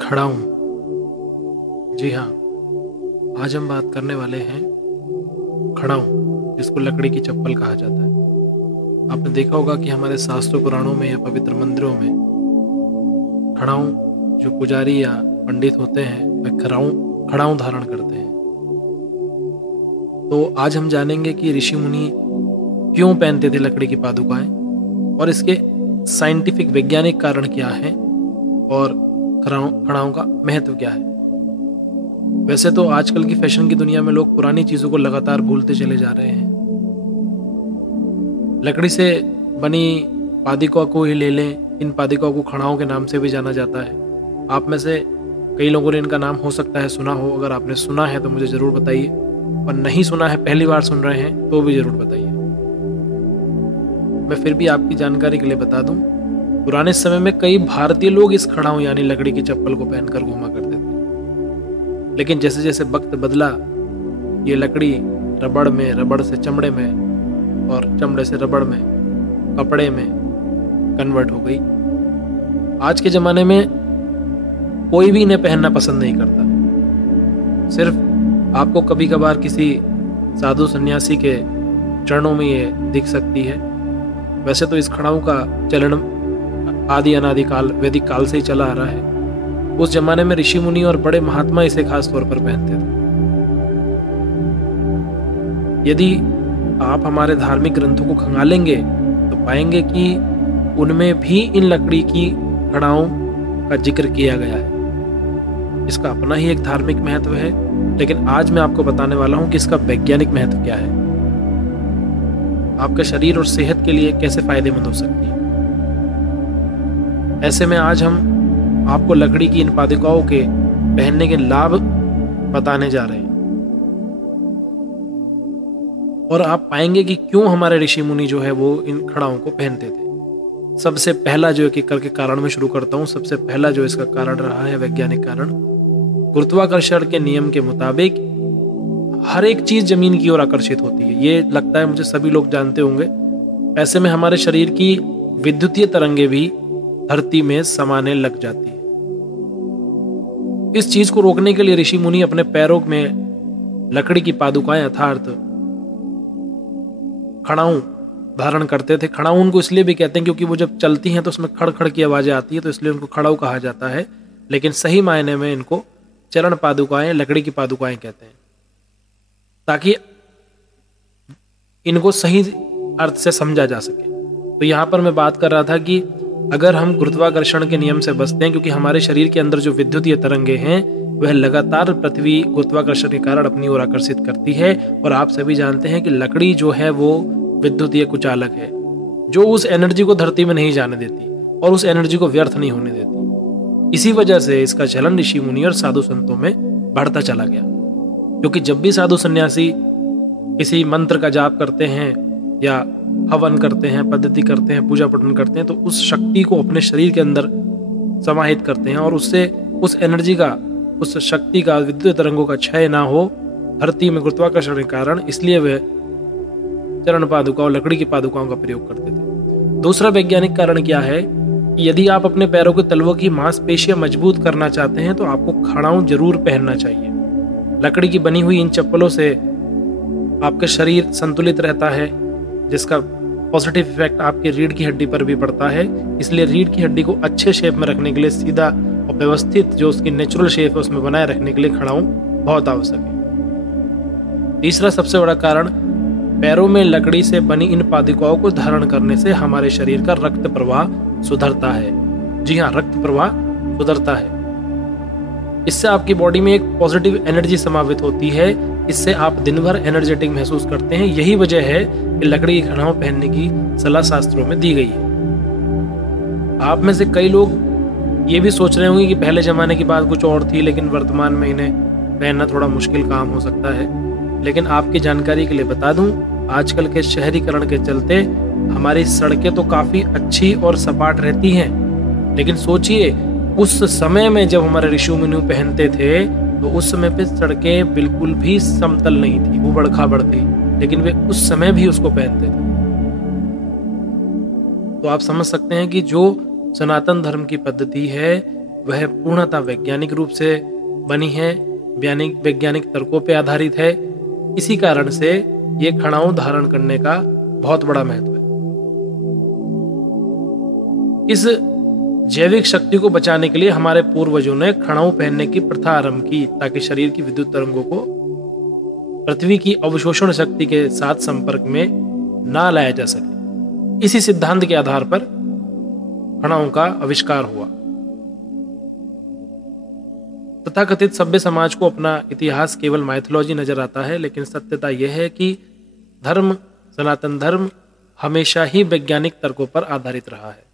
खड़ा हूँ। जी हाँ, आज हम बात करने वाले हैं खड़ा हूँ, जिसको लकड़ी की चप्पल कहा जाता है। आपने देखा होगा कि हमारे शास्त्रों पुराणों में या पवित्र मंदिरों में खड़ाऊं जो पुजारी या पंडित होते हैं वह खड़ाऊं धारण करते हैं। तो आज हम जानेंगे कि ऋषि मुनि क्यों पहनते थे लकड़ी की पादुकाएं और इसके साइंटिफिक वैज्ञानिक कारण क्या हैं और खड़ाऊं का महत्व क्या है। वैसे तो आजकल की फैशन की दुनिया में लोग पुरानी चीजों को लगातार भूलते चले जा रहे हैं। लकड़ी से बनी पादिका को ही ले लें, इन पादिकाओं को खड़ाऊं के नाम से भी जाना जाता है। आप में से कई लोगों ने इनका नाम हो सकता है सुना हो। अगर आपने सुना है तो मुझे जरूर बताइए, और नहीं सुना है, पहली बार सुन रहे हैं तो भी जरूर बताइए। मैं फिर भी आपकी जानकारी के लिए बता दूं, पुराने समय में कई भारतीय लोग इस खड़ाऊं यानी लकड़ी की चप्पल को पहनकर घूमा करते थे। लेकिन जैसे जैसे वक्त बदला, ये लकड़ी रबड़ में, रबड़ से चमड़े में और चमड़े से रबड़ में, कपड़े में कन्वर्ट हो गई। आज के ज़माने में कोई भी इन्हें पहनना पसंद नहीं करता। सिर्फ आपको कभी कभार किसी साधु सन्यासी के चरणों में ये दिख सकती है। वैसे तो इस खड़ाऊं का चलन आदि अनादि काल, वैदिक काल से ही चला आ रहा है। उस जमाने में ऋषि मुनि और बड़े महात्मा इसे खास तौर पर पहनते थे। यदि आप हमारे धार्मिक ग्रंथों को खंगालेंगे तो पाएंगे कि उनमें भी इन लकड़ी की खड़ाऊं का जिक्र किया गया है। इसका अपना ही एक धार्मिक महत्व है, लेकिन आज मैं आपको बताने वाला हूं कि इसका वैज्ञानिक महत्व क्या है, आपके शरीर और सेहत के लिए कैसे फायदेमंद हो सकती है। ऐसे में आज हम आपको लकड़ी की इन पादुकाओं के पहनने के लाभ बताने जा रहे हैं, और आप पाएंगे कि क्यों हमारे ऋषि मुनि जो है वो इन खड़ाओं को पहनते थे। सबसे पहला जो एक करके कारण में शुरू करता हूं। सबसे पहला जो इसका कारण रहा है, वैज्ञानिक कारण, गुरुत्वाकर्षण के नियम के मुताबिक हर एक चीज जमीन की ओर आकर्षित होती है। ये लगता है मुझे सभी लोग जानते होंगे। ऐसे में हमारे शरीर की विद्युतीय तरंगे भी धरती में समाने लग जाती है। इस चीज को रोकने के लिए ऋषि मुनि अपने पैरों में लकड़ी की पादुकाएं अर्थात खड़ाऊं धारण करते थे। खड़ाऊं उनको इसलिए भी कहते हैं क्योंकि वो जब चलती हैं तो उसमें खड़ खड़ की आवाजें आती है, तो इसलिए उनको खड़ाऊ कहा जाता है। लेकिन सही मायने में इनको चरण पादुकाएं, लकड़ी की पादुकाएं कहते हैं, ताकि इनको सही अर्थ से समझा जा सके। तो यहां पर मैं बात कर रहा था कि अगर हम गुरुत्वाकर्षण के नियम से बचते हैं, क्योंकि हमारे शरीर के अंदर जो विद्युतीय तरंगे हैं वह लगातार पृथ्वी गुरुत्वाकर्षण के कारण अपनी ओर आकर्षित करती है, और आप सभी जानते हैं कि लकड़ी जो है वो विद्युतीय कुचालक है, जो उस एनर्जी को धरती में नहीं जाने देती और उस एनर्जी को व्यर्थ नहीं होने देती। इसी वजह से इसका चलन ऋषि मुनि और साधु संतों में बढ़ता चला गया, क्योंकि जब भी साधु सन्यासी किसी मंत्र का जाप करते हैं या हवन करते हैं, पद्धति करते हैं, पूजा पठन करते हैं, तो उस शक्ति को अपने शरीर के अंदर समाहित करते हैं, और उससे उस एनर्जी का, उस शक्ति का, विद्युत तरंगों का क्षय ना हो धरती में गुरुत्वाकर्षण के कारण। इसलिए वे चरण पादुकाओं, लकड़ी की पादुकाओं का प्रयोग करते थे। दूसरा वैज्ञानिक कारण क्या है कि यदि आप अपने पैरों के तलवों की मांसपेशियां मजबूत करना चाहते हैं तो आपको खड़ाऊं जरूर पहनना चाहिए। लकड़ी की बनी हुई इन चप्पलों से आपका शरीर संतुलित रहता है, जिसका पॉजिटिव इफेक्ट आपकी रीढ़ की हड्डी पर भी पड़ता है। इसलिए रीढ़ की हड्डी को अच्छे शेप में रखने के लिए, सीधा और व्यवस्थित जो उसकी नेचुरल शेप है उसमें बनाए रखने के लिए खड़ाऊं बहुत आवश्यक है। तीसरा सबसे बड़ा कारण, पैरों में लकड़ी से बनी इन पादुकाओं को धारण करने से हमारे शरीर का रक्त प्रवाह सुधरता है। जी हाँ, रक्त प्रवाह सुधरता है। इससे आपकी बॉडी में एक पॉजिटिव एनर्जी समावित होती है। इससे आप दिन भर एनर्जेटिक महसूस करते हैं। यही वजह है कि लकड़ी की खड़ाऊं पहनने की सलाह शास्त्रों में दी गई है। आप में से कई लोग ये भी सोच रहे होंगे कि पहले जमाने की बात कुछ और थी, लेकिन वर्तमान में इन्हें पहनना थोड़ा मुश्किल काम हो सकता है। लेकिन आपकी जानकारी के लिए बता दूं, आजकल के शहरीकरण के चलते हमारी सड़कें तो काफी अच्छी और सपाट रहती हैं, लेकिन सोचिए उस समय में जब हमारे ऋषि मुनि पहनते थे तो उस समय पे सड़कें बिल्कुल भी समतल नहीं थी, वो बड़खाबड़ थी, लेकिन वे उस समय भी उसको पहनते थे। तो आप समझ सकते हैं कि जो सनातन धर्म की पद्धति है वह पूर्णतः वैज्ञानिक रूप से बनी है, वैज्ञानिक तर्कों पे आधारित है। इसी कारण से ये खड़ाऊ धारण करने का बहुत बड़ा महत्व है। इस जैविक शक्ति को बचाने के लिए हमारे पूर्वजों ने खड़ाऊ पहनने की प्रथा आरंभ की, ताकि शरीर की विद्युत तरंगों को पृथ्वी की अवशोषण शक्ति के साथ संपर्क में ना लाया जा सके। इसी सिद्धांत के आधार पर खड़ाऊ का आविष्कार हुआ। तथाकथित सभ्य समाज को अपना इतिहास केवल माइथोलॉजी नजर आता है, लेकिन सत्यता यह है कि धर्म, सनातन धर्म हमेशा ही वैज्ञानिक तर्कों पर आधारित रहा है।